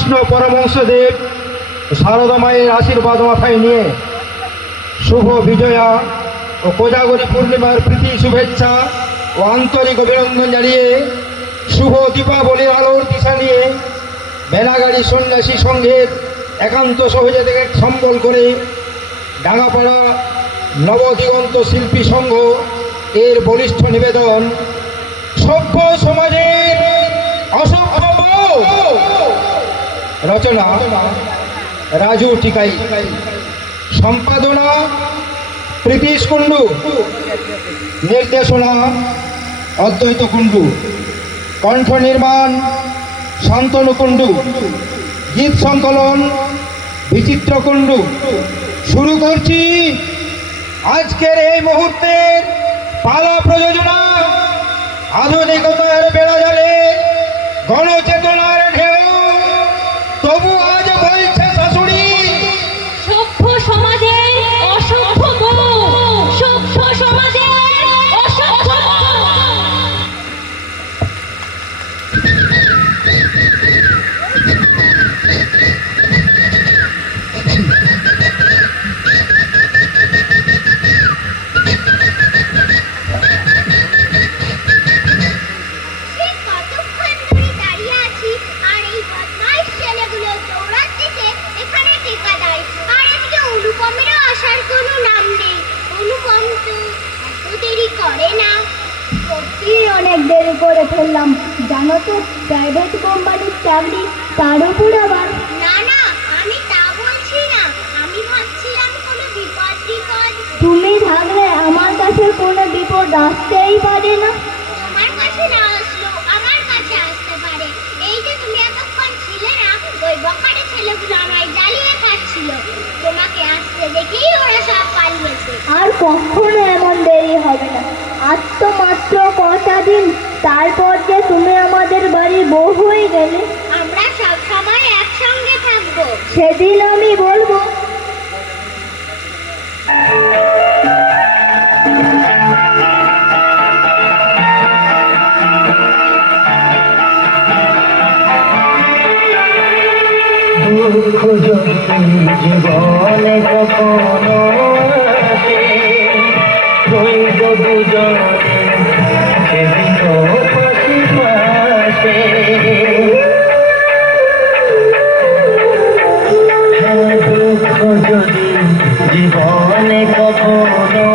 রামকৃষ্ণ পরমহংসদেব শারদা মায়ের আশীর্বাদ মাথায় নিয়ে শুভ বিজয়া ও কোজাগরী পূর্ণিমার প্রীতি শুভেচ্ছা ও আন্তরিক অভিনন্দন জানিয়ে শুভ দীপাবলির আলোর দিশা নিয়ে বেলাগাড়ি সন্ন্যাসী সংঘের একান্ত সহযোগিতাকে সম্বল করে ডাঙ্গাপাড়া নবদিগন্ত শিল্পী সংঘ এর বলিষ্ঠ নিবেদন সভ্য সমাজের অসভ্য রচনা রাজু টিকাই, সম্পাদনা প্রীতিশ কুণ্ডু, নির্দেশনা অদ্বৈত কুণ্ডু, কণ্ঠ নির্মাণ শান্তনু কুণ্ডু, গীত সংকলন বিচিত্র কুণ্ডু। শুরু করছি আজকের এই মুহূর্তের পালা প্রযোজনা। আধুনিকতার বেড়া জালে গণচেতনার ঢেউ, তবু আজ বলছে শাশুড়ি সভ্য সমাজের অসভ্য বউ, সভ্য সমাজের অসভ্য বউ। অনেক দেরি করে ফেললাম, জানো তো প্রাইভেট কোম্পানির চাকরি, তার উপর আবার। না না, আমি তা বলছি না, আমি ভাবছিলাম কোনো বিপদ টিপদ। তুমি থাকলে আমার কাছে কোনো বিপদ আসতেই পারে না। তোমার কাছে না আসলেও আমার কাছে আসতে পারে। এই যে তুমি এতক্ষণ ছিলে না, ওই বখাটে ছেলেগুলো আমায় জ্বালিয়ে খাচ্ছিল। তোমাকে আসতে দেখেই ওরা সব পালিয়েছে। আর কখনো এমন দেরি হবে না। আজ তো মাত্র কটা দিন, তারপর যে তুমি আমাদের বাড়ির বউ হয়ে গেলে। আমরা সব সময় একসঙ্গে থাকবো। সেদিন আমি বলবো। দুঃখ যদি জীবনে কখনো আসে, রইব দুজনে সেদিন পাশে পাশে। হ্যাঁ, দুঃখ যদি জীবনে কখনো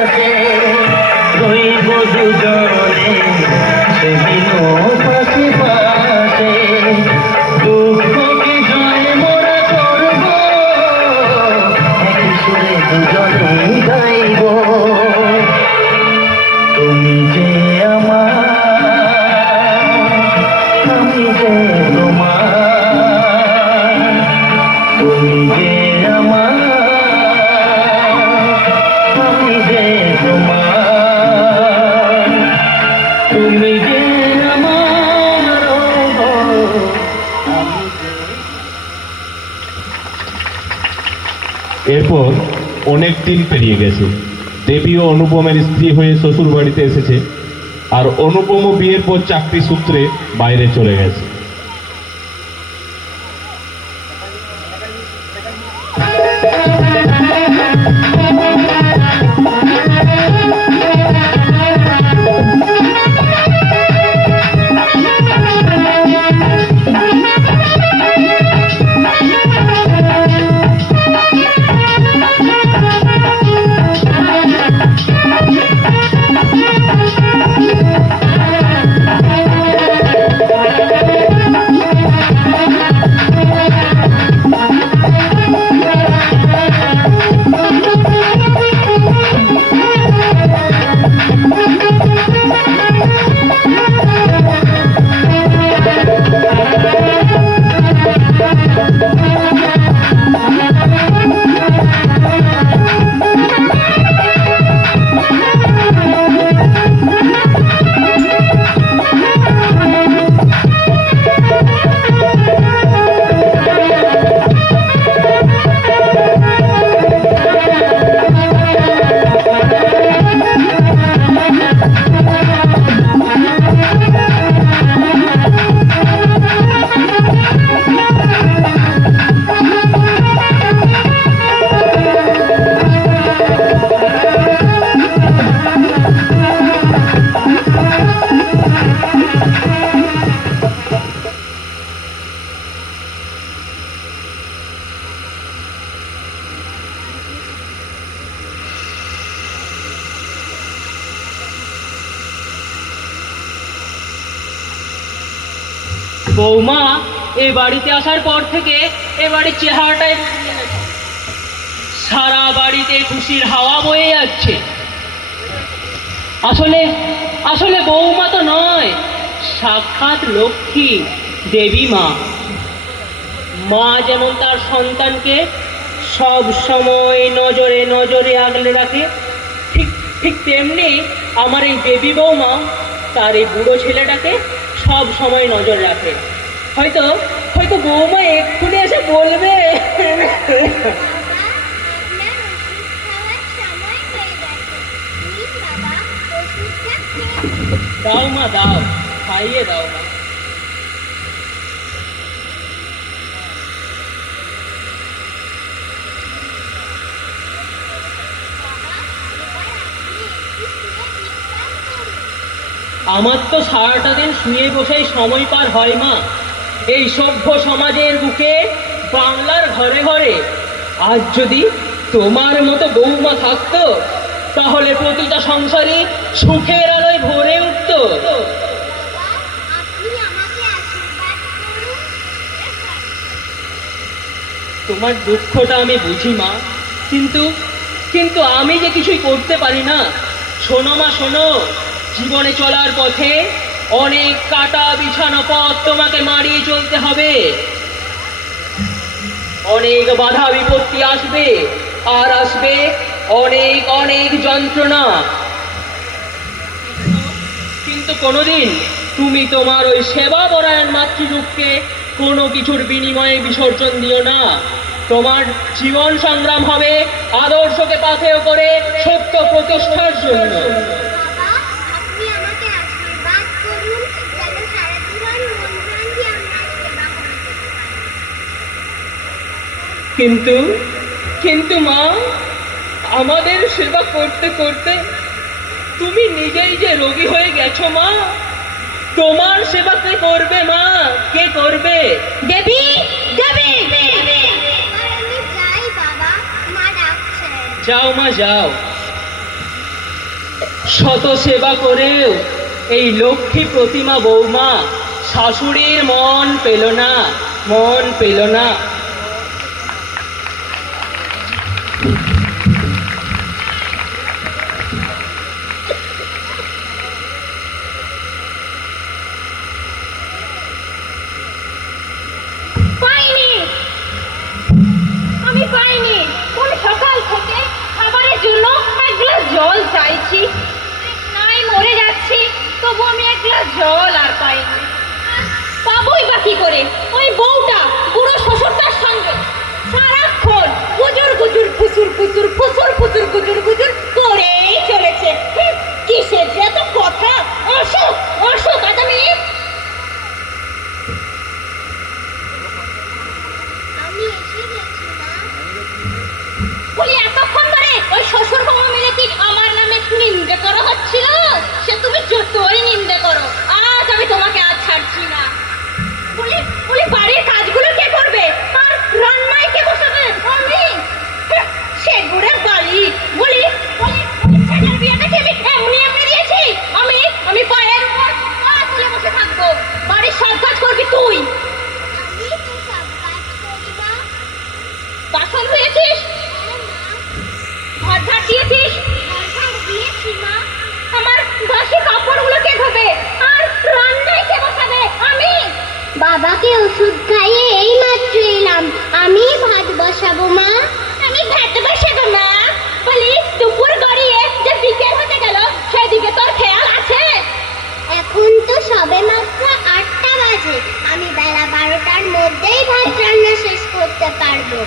আসে, রইব দুজনে সেদিন পাশে পাশে। দুঃখকে জয় মোরা করব, একই সুরে দুজনেই গাইব। তুমি যে আমার, আমি যে তোমার। তুমি যে আমার, আমি যে তোমার। তুমি যে আমার, আমি যে। এরপর অনেক দিন পেরিয়ে গেছে। দেবী ও অনুপমের স্ত্রী হয়ে শ্বশুর বাড়িতে এসেছে, আর অনুপমও বিয়ের পর চাকরি সূত্রে বাইরে চলে গেছে। বৌমা এই বাড়িতে আসার পর থেকে এ বাড়ির চেহারাটাই বদলে গেছে। সারা বাড়িতে খুশির হাওয়া বয়ে যাচ্ছে। আসলে আসলে বৌমা তো নয়, সাক্ষাৎ লক্ষ্মী দেবী মা। মা যেমন তার সন্তানকে সব সময় নজরে নজরে আগলে রাখে, ঠিক ঠিক তেমনি আমার এই দেবী বৌমা তার এই বুড়ো ছেলেটাকে সব সময় নজর রাখে। হয়তো হয়তো বৌমা এক্ষুনি এসে বলবে। আপনার ওষুধ খাওয়ার সময় হয়ে গেছে। প্লিজ বাবা, ওষুধটা খেয়ে নিন। দাও মা দাও, খাইয়ে দাও মা। বাবা, এবার আপনি একটু শুয়ে বিশ্রাম করুন। আমার তো সারাটা দিন শুয়ে বসেই সময় পার হয় মা। এই সভ্য সমাজের বুকে বাংলার ঘরে ঘরে আজ যদি তোমার মতো বৌমা থাকতো, তাহলে প্রতিটা সংসারই সুখের আলোয় ভরে উঠত। বাবা, আপনি আমাকে আশীর্বাদ করুন। তোমার দুঃখটা আমি বুঝি মা, কিন্তু কিন্তু আমি যে কিছুই করতে পারি না। শোনো মা শোনো, জীবনে চলার পথে অনেক কাটা বিছানো পথ তোমাকে মারিয়ে চলতে হবে। অনেক বাধা বিপত্তি আসবে, আর আসবে অনেক অনেক যন্ত্রণা। কিন্তু কোনোদিন তুমি তোমার ওই সেবা পরায়ণ মাতৃরূপকে কোনো কিছুর বিনিময়ে বিসর্জন দিও না। তোমার জীবন সংগ্রাম হবে আদর্শকে পাথেয় করে সত্য প্রতিষ্ঠার জন্য। বাবা, আপনি আমাকে আশীর্বাদ করুন যেন সারা জীবন মন প্রাণ দিয়ে আপনার সেবা করে যেতে পারি। কিন্তু কিন্তু মা, আমাদের সেবা করতে করতে তুমি নিজেই যে রোগী হয়ে গেছো মা। তোমার সেবা কে করবে মা, কে করবে? দেবী দেবী এবার আমি যাই বাবা, মা ডাকছেন। যাও মা যাও। শত সেবা করেও এই লক্ষ্মী প্রতিমা বৌমা শাশুড়ির মন পেল না, মন পেল না। পাইনি, আমি পাইনি। কোন সকাল থেকে খাবারের জন্য এক গ্লাস জল চাইছি, নাই মরে যাচ্ছি, তবু আমি এক গ্লাস জল আর পাইনি। পাবোই বা কি করে? ওই বউটা বুড়ো শ্বশুরটার সঙ্গে সারাক্ষণ গুজুর গুজুর ফুচুর ফুচুর ফুচুর ফুচুর গুজুর গুজুর করেই চলেছে। কিসের যে এত কথা? অসুখ অসুখ আজ আমি আমি এসে গেছি মা। বলি এতক্ষণ ধরে ওই শ্বশুর বউ মিলে কি আমার নামে নিন্দে করা হচ্ছিল? সে তুমি যতই নিন্দে করো, আজ আমি তোমাকে আজ ছাড়ছি না। বলি বলি বাড়ির কাজগুলো কে করবে? আর রান্নায় কে বসাবে? আমি। সে গুড়ে বালি। বলি বলি বলি ছেলের বিয়েটা কি আমি এমনি এমনি দিয়েছি? আমি পায়ের উপর পা তুলে বসে থাকবো? বাড়ির সব কাজ করবি তুই। আমি তো সব কাজ করি মা। বাসন ধুয়েছিস, হ্যাঁ মা, ঘর ঝাড় দিয়েছিস, দরকার দিয়েছি মা। আমার বাসি কাপড়গুলো কে ধোবে? আর রান্নায় কে বসাবে? আমি। বাবাকে ওষুধ খাইয়ে এই মাত্র এলাম, আমি ভাত বসাবো মা। আমি ভাত বসাবো মা। বলি দুপুর গড়িয়ে যে বিকেল হতে গেল, সেদিকে তোর খেয়াল আছে? এখন তো সবে মাত্র 8টা বাজে, আমি বেলা 12টার মধ্যেই ভাত রান্না শেষ করতে পারবো।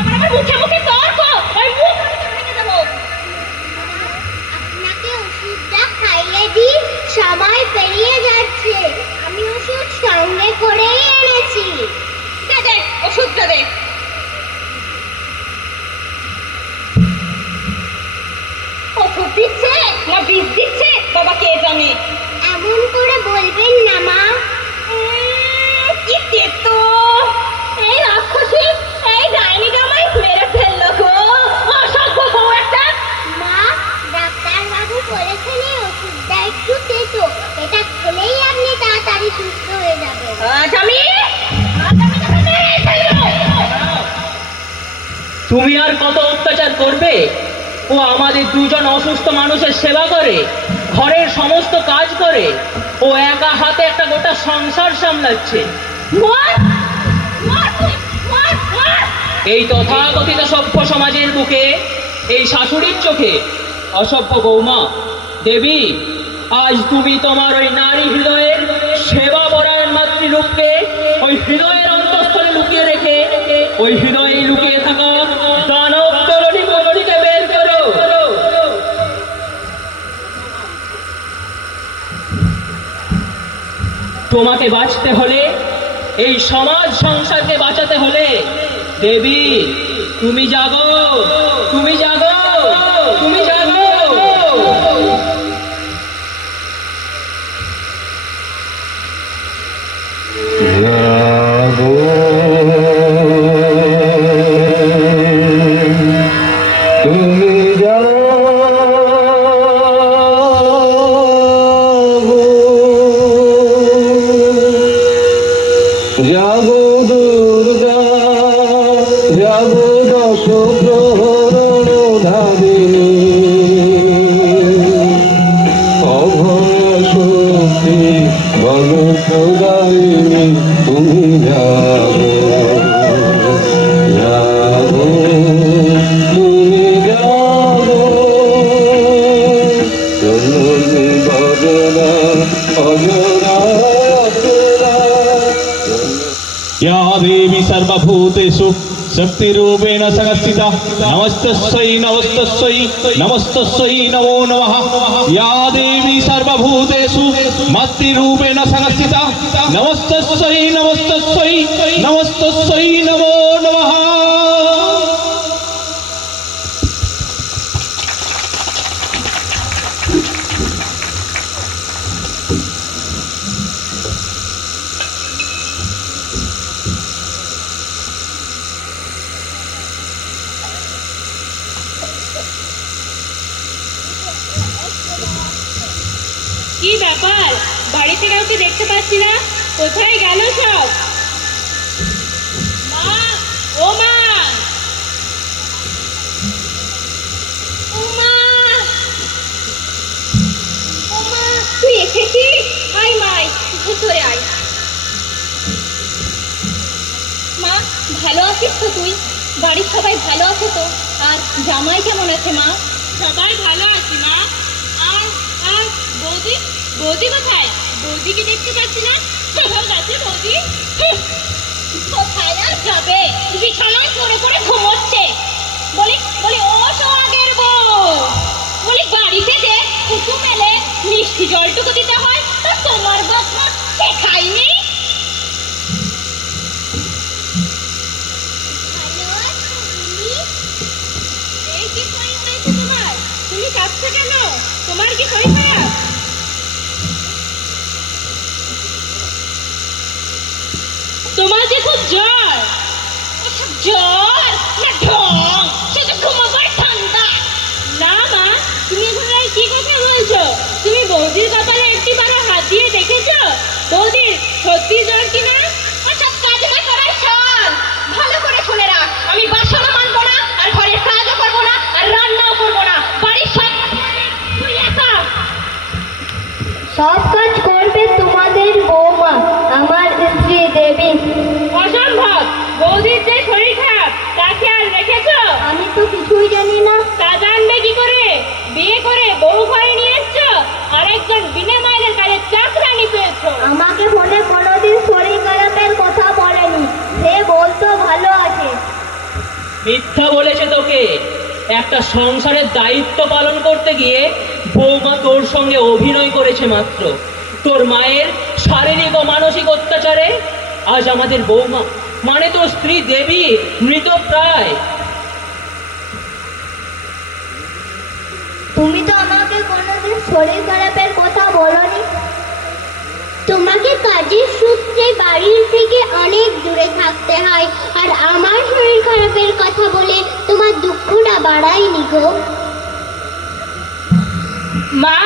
আমার মুখে মুখে তর্ক, ওই মুখ আমি তোর ভেঙে দেবো। আপনাকে ওষুধটা খাইয়ে দিই, সময় পেরিয়ে যাচ্ছে। আমি ওষুধ সঙ্গে করেই এনেছি। দে দে ওষুধটা দে। ওষুধ দিচ্ছে না বিষ দিচ্ছে বাবা কে জানে। এমন করে বলবেন না মা। কি তেতো! এই রাক্ষসী, এই ডাইনিটা আমায় মেরে ফেললো গো। অসভ্য বউ একটা। মা, ডাক্তারবাবু বলেছেন এই ওষুধটা একটু তেতো, এটা খেলেই আপনি তাড়াতাড়ি সুস্থ হয়ে হয়ে যাবে। আজ আমি তোকে মেরে ফেলবো। তুমি আর কত অত্যাচার করবে? ও আমাদের দুজন অসুস্থ মানুষের সেবা করে, ঘরের সমস্ত কাজ করে, ও একা হাতে একটা গোটা সংসার সামলাচ্ছে। মার মার তুই, মার মার। এই তথাকথিত সভ্য সমাজের বুকে, এই শাশুড়ির চোখে অসভ্য বৌমা দেবী, আজ তুমি তোমার ওই নারী হৃদয়ের সেবা পরায়ণ মাতৃরূপকে ওই হৃদয়ের অন্তঃস্থলে লুকিয়ে রেখে ওই হৃদয়ে লুকিয়ে থাকা দানব তরুণী কলনীকে বের করো। তোমাকে বাঁচতে হলে, এই সমাজ সংসারকে বাঁচাতে হলে, দেবী তুমি জাগো, তুমি জাগো, তুমি জাগো। জাগো, তুমি জাগো দুর্গা, জাগো দশ প্রহরণ ধারিণী, অভয় শক্তি বলপ্রদায়িনী, তুমি জাগো, জাগো, তুমি জাগো, জননী বদনা অজরা অচরা। या देवी सर्वभूतेषु शक्तिरूपेण संस्थिता नमस्तस्यै नमस्तस्यै नमस्तस्यै नमो नमः। या देवी सर्वभूतेषु मातृरूपेण संस्थिता नमस्तस्यै नमस्तस्यै नमस्तस्यै नमो नमः। কি ব্যাপার, বাড়িতে কাউকে দেখতে পাচ্ছি না, কোথায় গেল সব? মা, ও মা, ও মা, ও মা, তুই এসেছিস? আয় মাই, ভেতরে আয়। মা, ভালো আছিস তো তুই? বাড়ির সবাই ভালো আছে তো? আর জামাই কেমন আছে মা? সবাই ভালো আছি মা। আর আর বৌদি, বৌদি কোথায়? বৌদিকে দেখতে পাচ্ছি না। কোথাও গেছে বৌদি? কোথায় আর যাবে, বিছানায় পড়ে পড়ে ঘুমোচ্ছে। বলি বলি ও সোহাগের বউ, বলি বাড়িতে যে কুটুম এলে মিষ্টি জলটুকু দিতে হয়, তা তোমার বাপ মা শেখায়নি? ভালো আছো তুমি? এই কি শরীর হয়েছে তোমার? তুমি কাঁদছো কেন? তোমার কি শরীর খারাপ? তোমার যে খুব জ্বর। ওসব জ্বর না ঢং, সে তো ঘুমাবার ঠান্ডা। না মা, তুমি এখানে কি কথা বলছো? তুমি বৌদির কপালে একটিবারও হাত দিয়ে দেখেছো? বৌদির সত্যি জ্বর কিনা? ওসব কাজ না করাই সব। ভালো করে শুনে রাখ, আমি বাসনও মানবো না, আর ঘরের কাজও করবো না, আর রান্নাও করবো না। বাড়ির সব তুই একা। সব কাজ করবে তোমাদের বৌমা, আমার স্ত্রী দেবী। অসম্ভব, বৌদির যে শরীর খারাপ তা খেয়াল রেখেছো? আমি তো কিছুই জানি না। তা জানবে কি করে? বিয়ে করে বউ ঘরে নিয়ে এসছো, আর একজন বিনা মাইনের কাজে চাকরানি পেয়েছো। আমাকে ফোনে কোনোদিন শরীর খারাপের কথা বলেনি, সে বলতো ভালো আছে। মিথ্যা বলেছে তোকে। একটা সংসারের দায়িত্ব পালন করতে গিয়ে বৌমা তোর সঙ্গে অভিনয় করেছে মাত্র। তোর মায়ের শারীরিক ও মানসিক অত্যাচারে আজ আমাদের বৌমা মানে তোর স্ত্রী দেবী মৃতপ্রায়। তুমি তো আমাকে কোনোদিন শরীর খারাপের কথা বলনি। তোমাকে কাজের সূত্রে বাড়ির থেকে অনেক দূরে থাকতে হয়, আর আমার শরীর খারাপের কথা বলে তোমার দুঃখটা বাড়ায়নি গো। মা,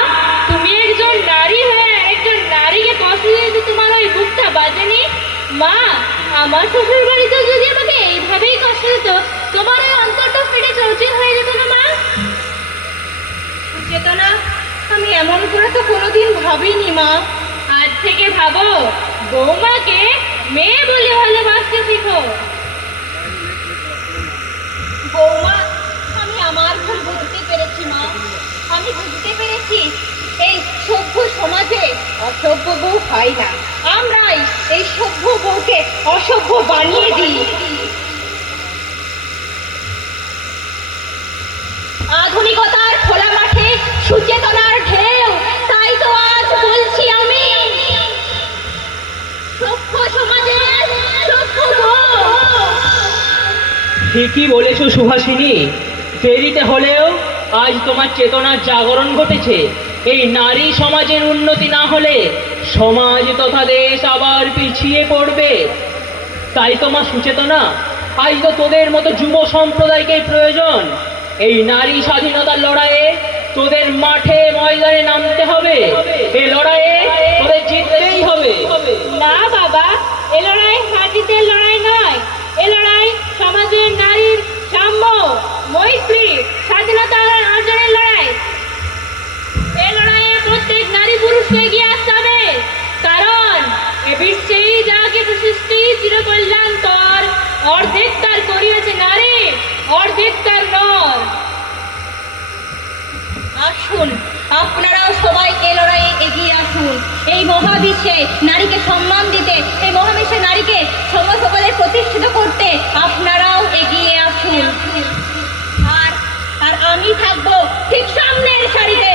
তুমি একজন নারী হয়ে একজন নারীকে কষ্ট দিতে তোমার ওই বুকটা মা, আমার শ্বশুর বাড়িতে যদি আমাকে এইভাবেই কষ্ট দিত, তোমার এই অন্তরটা ফেটে চৌচির হয়ে যেত না মা? চেতনা, আমি এমন করে তো কোনোদিন ভাবিনি মা। আজ থেকে ভাবো, বৌমাকে মেয়ে বলে ভালোবাসতে শিখো। বৌমা, আমি আমার ভুল বুঝতে পেরেছি মা। আমি বুঝতে পেরেছি এই সভ্য সমাজে অসভ্য বউ হয় না, আমরাই এই সভ্য বউকে অসভ্য বানিয়ে দিই। আধুনিকতার খোলা মাঠে সুচেতনার ঢেউ, তাই তো আজ বলছি আমি, সভ্য সমাজের সভ্য বউ। ঠিকই বলেছ সুভাষিনী, দেরিতে হলেও আজ তোমার চেতনার জাগরণ ঘটেছে। এই নারী সমাজের উন্নতি না হলে সমাজ তথা দেশ আবার পিছিয়ে পড়বে। তাই তোমার সুচেতনা, আজ তো তোদের মতো যুব সম্প্রদায়কে প্রয়োজন। এই নারী স্বাধীনতার লড়াইয়ে তোদের মাঠে ময়দানে নামতে হবে। এই লড়াইয়ে তোদের জিততেই হবে। না বাবা, এ লড়াই হাতিদের লড়াই নয়, এ লড়াই সমাজের নারীর সাম্য, মৈত্রী, স্বাধীনতা অর্জনের লড়াই। এ লড়াইয়ে প্রত্যেক নারী পুরুষকে এগিয়ে আসতে হবে, কারণ এ বিশ্বেই যাকে সৃষ্টি চিরকল্যাণকর, অর্ধেক তার করিয়েছে নারী, অর্ধেক তার নর। আসুন, আপনারাও সবাই এ লড়াইয়ে এগিয়ে আসুন। এই মহাবিশ্বে নারীকে সম্মান দিতে, এই মহাবিশ্বে নারীকে সকলের প্রতিষ্ঠিত করতে আপনারাও এগিয়ে আসুন। আর আমি থাকবো ঠিক সামনের সারিতে।